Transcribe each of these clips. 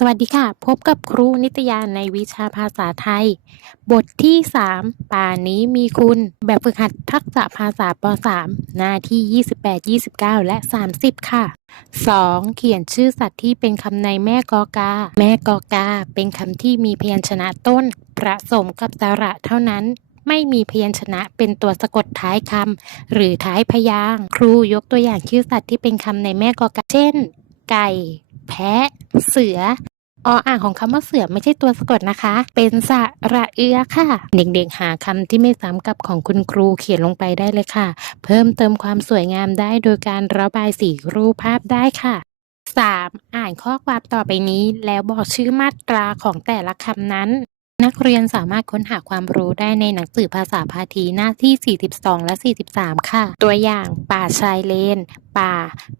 สวัสดีค่ะ พบกับครูนิตยาในวิชาภาษาไทย บทที่ 3 ป่านี้มีคุณ แบบฝึกหัดทักษะภาษาป .3 หน้าที่ 28 29 และ 30 ค่ะ 2. เขียนชื่อสัตว์ที่เป็นคำในแม่กอกา แม่กอกา เป็นคำที่มีพยัญชนะต้นผสมกับสระเท่านั้นไม่มีพยัญชนะเป็นตัวสะกดท้ายคำหรือท้ายพยางครูยกตัวอย่างชื่อสัตว์ที่เป็นคำในแม่กอกาเช่น ไก่ะ เสือออ่างของคำว่าเสือไม่ใช่ตัวสะกดนะคะ เป็นสระเอือค่ะ เด็กๆหาคำที่ไม่ซ้ำกับของคุณครูเขียนลงไปได้เลยค่ะ เพิ่มเติมความสวยงามได้โดยการระบายสีรูปภาพได้ค่ะ 3. อ่านข้อความต่อไปนี้แล้วบอกชื่อมาตราของแต่ละคำนั้น นักเรียนสามารถค้นหาความรู้ได้ในหนังสือภาษาพาทีหน้าที่ 42 และ 43 ค่ะ ตัวอย่างป่าชายเลน ป่า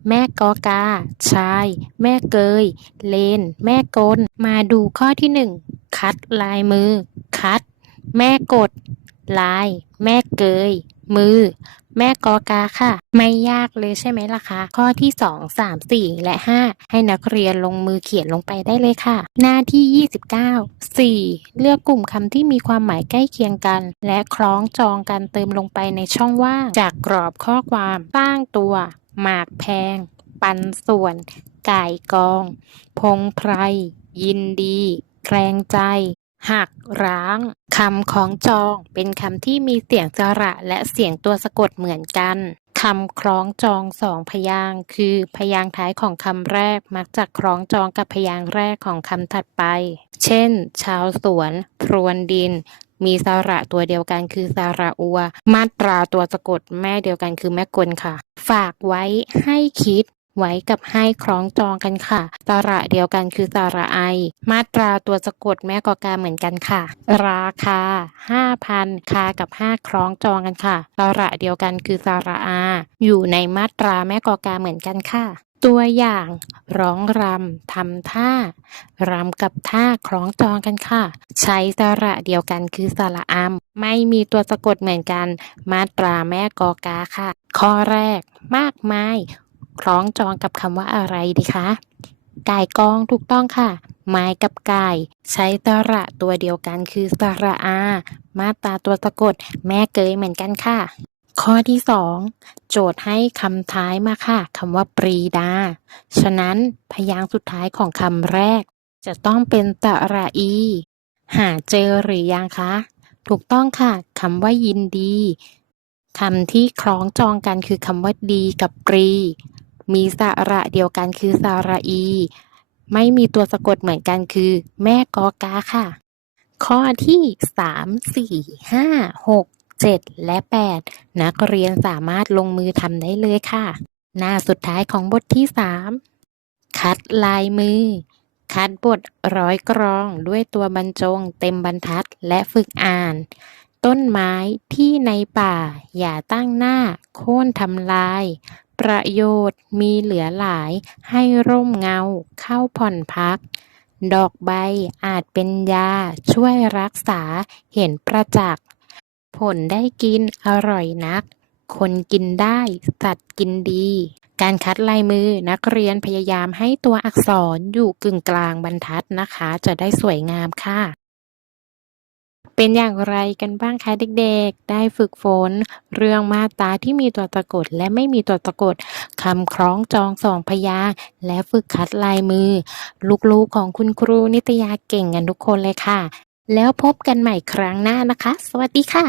แม่กอกา ชาย แม่เกย เลน แม่กล มาดูข้อที่ 1 คัดลายมือ คัด แม่กด ลาย แม่เกย มือ แม่กอกาค่ะ ไม่ยากเลยใช่ไหมล่ะคะ ข้อที่ 2 3 4 และ 5 ให้นักเรียนลงมือเขียนลงไปได้เลยค่ะ หน้าที่ 29 4 เลือกกลุ่มคำที่มีความหมายใกล้เคียงกัน และคล้องจองกันเติมลงไปในช่องว่างจากกรอบข้อความสร้างตัว หมากแพง ปันส่วนก่กอง พงไพรยินดีแกรงใจ หักร้าง คำของจองเป็นคำที่มีเสียงสระและเสียงตัวสะกดเหมือนกันคำคล้องจองสองพยางค์คือพยางค์ท้ายของคำแรกมักจะคล้องจองกับพยางค์แรกของคำถัดไป เช่น ชาวสวนพรวนดิน มีสระตัวเดียวกันคือสระอัว มาตราตัวสะกดแม่เดียวกันคือแม่กลค่ะ ฝากไว้ให้คิด ไว้กับให้คล้องจองกันค่ะ สระเดียวกันคือสระไอ มาตราตัวสะกดแม่กอกาเหมือนกันค่ะ ราคา5,000คากับ5คล้องจองกันค่ะสระเดียวกันคือสระอา อยู่ในมาตราแม่กอกาเหมือนกันค่ะตัวอย่าง ร้องรำทำท่ารำกับท่าคล้องจองกันค่ะ ใช้สระเดียวกันคือสระอามไม่มีตัวสะกดเหมือนกัน มาตราแม่กอกาค่ะ ข้อแรก มากมาย คล้องจองกับคำว่าอะไรดีคะก่ายกองถูกต้องค่ะ ไม้กับก่าย ใช้สระตัวเดียวกันคือสระอา มาตาตัวสะกด แม่เกยเหมือนกันค่ะ ข้อที่สองโจทย์ให้คำท้ายมาค่ะคำว่าปรีดา ฉะนั้นพยางค์สุดท้ายของคำแรก จะต้องเป็นตระอี หาเจอหรือยังคะ ถูกต้องค่ะคำว่ายินดีคำที่คล้องจองกันคือคำว่าดีกับปรี มีสระเดียวกันคือสระอี ไม่มีตัวสะกดเหมือนกันคือ แม่กอกาค่ะ ข้อที่3 4 5 6 7และ8นักเรียนสามารถลงมือทำได้เลยค่ะ หน้าสุดท้ายของบทที่3คัดลายมือ คัดบทร้อยกรองด้วยตัวบรรจงเต็มบรรทัดและฝึกอ่าน ต้นไม้ที่ในป่า อย่าตั้งหน้า โค่นทำลาย ประโยชน์มีเหลือหลาย ให้ร่มเงาเข้าผ่อนพัก ดอกใบอาจเป็นยา ช่วยรักษาเห็นประจักษ์ ผลได้กินอร่อยนัก คนกินได้สัตว์กินดี การคัดลายมือนักเรียนพยายามให้ตัวอักษรอยู่กึ่งกลางบรรทัดนะคะ จะได้สวยงามค่ะ เป็นอย่างไรกันบ้างคะเด็กๆ ได้ฝึกฝน เรื่องมาตราที่มีตัวตะกดและไม่มีตัวตะกดคำคล้องจองสองพยางและฝึกคัดลายมือ ลูกๆของคุณครูนิตยาเก่งกันทุกคนเลยค่ะ แล้วพบกันใหม่ครั้งหน้านะคะ สวัสดีค่ะ